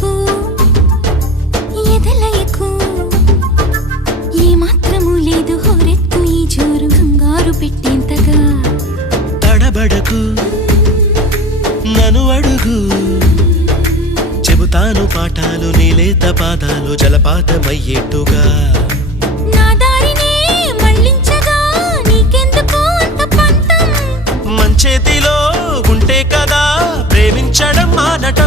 తడబడకు ఎదలయకు ఏ మాత్రము లేదు హోరెత్తు ఈ జోరు కంగారు పెట్టేంతగా తడబడకు నన్ను అడుగు చెబుతాను పాఠాలు నీలేత పాదాలు జలపాతమయ్యేట్టుగా నా దారినే మళ్ళించగా నీకెందుకు అంత పంతం మంచేతిలో ఉంటే కదా ప్రేమించడం మానటం